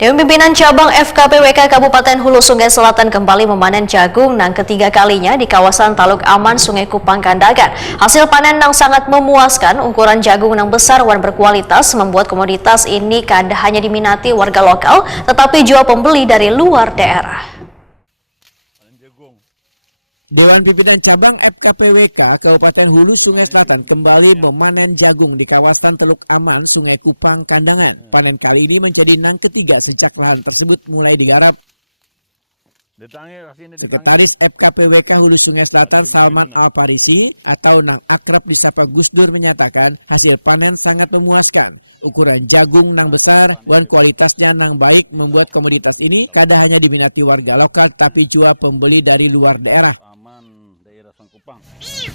Dewan Pimpinan Cabang FKPWK Kabupaten Hulu Sungai Selatan kembali memanen jagung nang ketiga kalinya di kawasan Taluk Aman Sungai Kupang Kandangan. Hasil panen nang sangat memuaskan, ukuran jagung nang besar dan berkualitas membuat komoditas ini kada hanya diminati warga lokal, tetapi juga pembeli dari luar daerah. Dewan Pimpinan Cabang FKPWK Kabupaten Hulu Sungai Selatan kembali memanen jagung di kawasan Teluk Aman Sungai Kupang Kandangan. Panen kali ini menjadi nang ketiga sejak lahan tersebut mulai digarap. Sekretaris FKPWK Hulu Sungai Selatan Salman Al-Parisi atau nang akrab disapa Gus Dur menyatakan hasil panen sangat memuaskan. Ukuran jagung nang besar dan kualitasnya nang baik membuat komoditas ini kada hanya diminati warga lokal tapi juga pembeli dari luar daerah.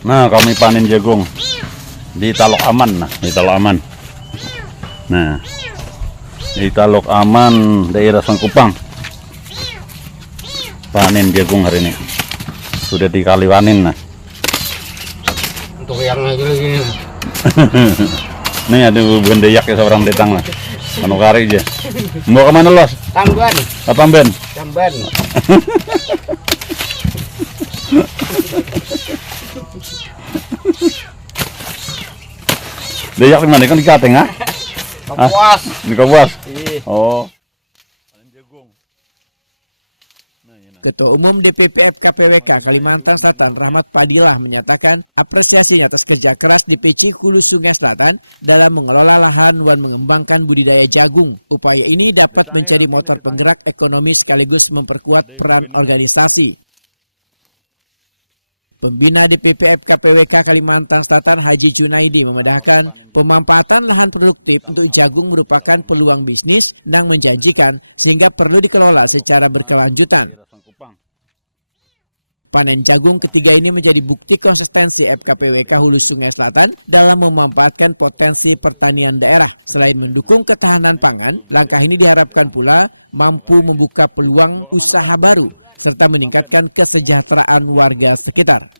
Nah, kami panen jagung di Taluk Aman, di Taluk Aman. Nah, di Taluk Aman, daerah Sangkupang. Panen jagung hari ini. Sudah dikaliwanin, nah. Untuk yang lagi. Nih ada bukan dayak ya seorang datang lah. Anu kari aja. Mau kemana los? Tamban. Tamban. Tamban. Dayak di mana? Kan di Kateng, ah? Kapuas. Di Kapuas. Oh. Ketua Umum DPP FKPWK Kalimantan Selatan Rahmat Padilah menyatakan apresiasinya atas kerja keras DPC Hulu Sungai Selatan dalam mengelola lahan dan mengembangkan budidaya jagung. Upaya ini dapat menjadi motor penggerak ekonomi sekaligus memperkuat peran organisasi. Pembina DPP FKPWK Kalimantan Selatan Haji Junaidi memedahkan pemanfaatan lahan produktif untuk jagung merupakan peluang bisnis yang menjanjikan sehingga perlu dikelola secara berkelanjutan. Panen jagung ketiga ini menjadi bukti konsistensi FKPWK Hulu Sungai Selatan dalam memanfaatkan potensi pertanian daerah. Selain mendukung ketahanan pangan, langkah ini diharapkan pula mampu membuka peluang usaha baru serta meningkatkan kesejahteraan warga sekitar.